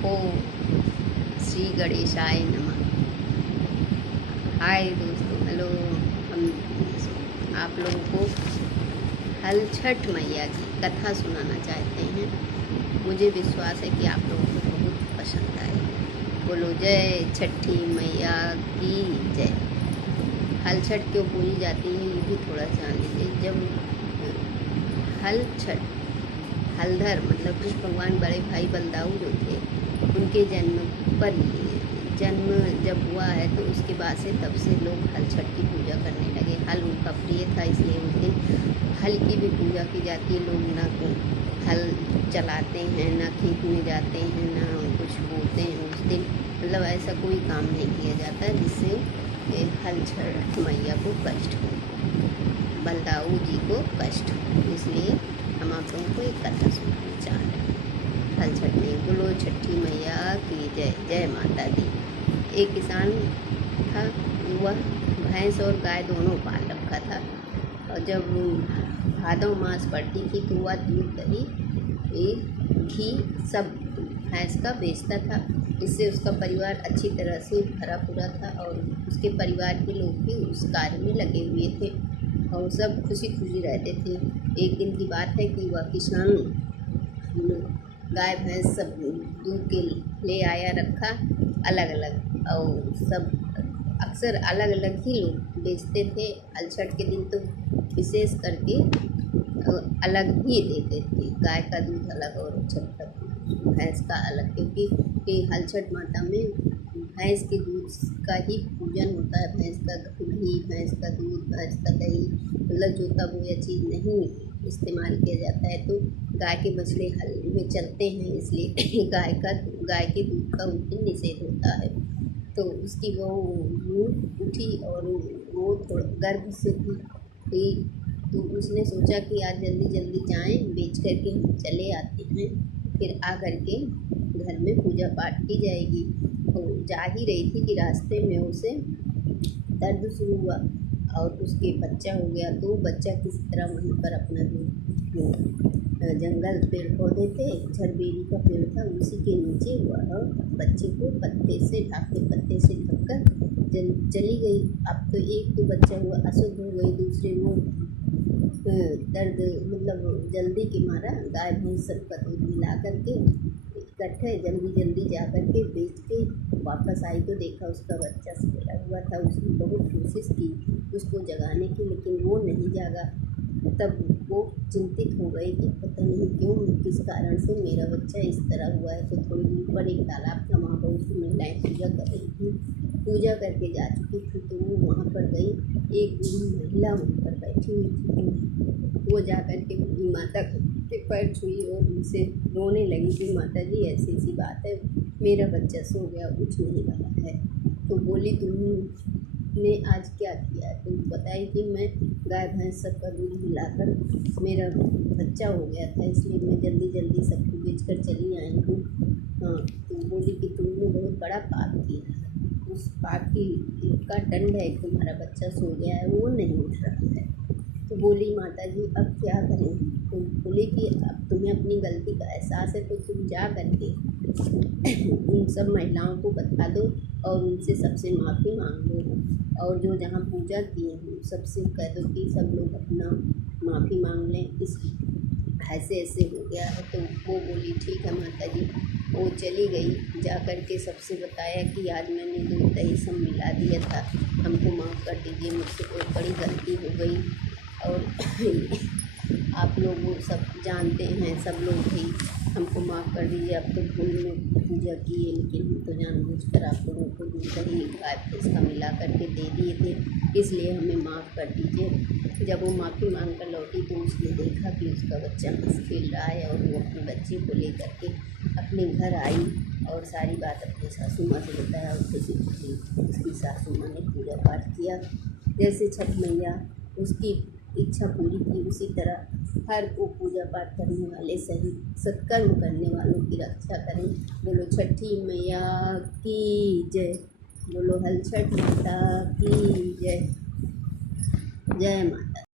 ओम श्री गणेशाय नमः। हाय दोस्तों, हेलो। हम आप लोगों को हल छठ मैया की कथा सुनाना चाहते हैं। मुझे विश्वास है कि आप लोगों को बहुत पसंद आए। बोलो जय छठी मैया की जय। हल छठ क्यों पूजी जाती है ये भी थोड़ा जान लीजिए। जब हल छठ हलधर मतलब कृष्ण भगवान बड़े भाई बलदाऊ जो थे, उनके जन्म जब हुआ है तो उसके बाद से तब से लोग हल छठ की पूजा करने लगे। हल उनका प्रिय था, इसलिए उस दिन हल की भी पूजा की जाती है। लोग ना हल चलाते हैं, ना खेत में जाते हैं, ना कुछ बोते हैं उस दिन। मतलब ऐसा कोई काम नहीं किया जाता जिससे हल छठ मैया को कष्ट हो, बलदाऊ जी को कष्ट हो। इसलिए हम आप लोगों को एक कथा सुनाना चाह रहे हैं। हल छठ नहीं, बोलो छठी मैया की जय। जय माता दी। एक किसान था, वह भैंस और गाय दोनों पाल रखा था। और जब भादव मास पड़ती थी तो वह दूध, दही, घी सब भैंस का बेचता था। इससे उसका परिवार अच्छी तरह से भरा पूरा था और उसके परिवार के लोग भी उस कार्य में लगे हुए थे और सब खुशी खुशी रहते थे। एक दिन की बात है कि वह किसान गाय भैंस सब दूध के ले आया, रखा अलग अलग, और सब अक्सर अलग अलग ही लोग बेचते थे। हल छठ के दिन तो विशेष करके अलग ही देते थे, गाय का दूध अलग और छठ का भैंस का अलग, क्योंकि हल छठ माता में भैंस के दूध का ही पूजन होता है। भैंस का घी, भैंस का दूध, भैंस का दही, मतलब जो तब वो यह चीज़ नहीं इस्तेमाल किया जाता है तो गाय के बछड़े हल में चलते हैं, इसलिए गाय के दूध का उस दिन निषेध होता है। तो उसकी वो उठी और वो थोड़ा गर्भ से थी, तो उसने सोचा कि आज जल्दी जल्दी जाएं, बेच करके हम चले आते हैं, फिर आ करके घर में पूजा पाठ की जाएगी। तो जा ही रही थी कि रास्ते में उसे दर्द शुरू हुआ और उसके बच्चा हो गया। तो बच्चा किस तरह वहीं पर अपना जंगल पेड़ पौधे थे, झरबेरी का पेड़ था, उसी के नीचे वह बच्चे को पत्ते से ढककर चली गई। अब तो एक तो बच्चा हुआ अशुद्ध हो गई, दूसरे वो दर्द मतलब जल्दी के मारा गाय भैंस सबका दूध मिला करके इकट्ठे जल्दी जा करके बेच के वापस आई तो देखा उसका बच्चा सोया हुआ था। उसने बहुत कोशिश की उसको जगाने की, लेकिन वो नहीं जागा। तब वो चिंतित हो गई कि पता नहीं क्यों, किस कारण से मेरा बच्चा इस तरह हुआ है। तो थोड़ी दूर पर एक तालाब था, वहाँ बहुत सी महिलाएँ पूजा कर रही थी। पूजा करके जा चुकी थी तो वो वहाँ पर गई। एक बूढ़ी महिला वहाँ पर बैठी हुई थी, वो जा कर के बूढ़ी माता के पैर छुई और उनसे रोने लगी कि माता जी ऐसी ऐसी बात है, मेरा बच्चा सो गया, उठ नहीं रहा है। तो बोली तुमने आज क्या किया है? तो बताई कि मैं गाय भैंस सबका दूध मिलाकर मेरा बच्चा हो गया था, इसलिए मैं जल्दी जल्दी सबको बेच कर चली आई हूँ। हाँ, तो बोली कि तुमने बहुत बड़ा पाप किया है, उस पाप का दंड है, तुम्हारा बच्चा सो गया है, वो नहीं उठ रहा है। तो बोली माता जी अब क्या करें? तो बोले कि अब तुम्हें अपनी गलती का एहसास है तो तुम जा करके उन सब महिलाओं को बता दो और उनसे सबसे माफ़ी मांग लो, और जो जहाँ पूजा किए हैं सबसे कह दो कि सब लोग अपना माफ़ी मांग लें, इस ऐसे ऐसे हो गया है। तो वो बोली ठीक है माता जी। वो चली गई, जा कर के सबसे बताया कि आज मैंने दूध दही सब मिला दिया था, हमको माफ़ कर दीजिए, मुझसे कोई बड़ी गलती हो गई। और आप लोग वो सब जानते हैं, सब लोग भी हमको माफ़ कर दीजिए। अब तो भूल में पूजा की है, लेकिन हम तो जानबूझकर आप लोगों को दूध दही गाय भैंस का मिला करके दे दिए थे, इसलिए हमें माफ़ कर दीजिए। जब वो माफ़ी मांग कर लौटी तो उसने देखा कि उसका बच्चा हंस खेल रहा है और वो अपने बच्चे को ले करके अपने घर आई और सारी बात अपनी सासू माँ से बताया और खुशी खुशी उसकी सासू माँ ने पूजा पाठ किया। जैसे छठ मैया उसकी इच्छा पूरी की, उसी तरह हर को पूजा पाठ करने वाले सही सत्कर्म करने वालों की रक्षा करें। बोलो छठी मैया की जय। बोलो हल छठ माता की जय। जय माता।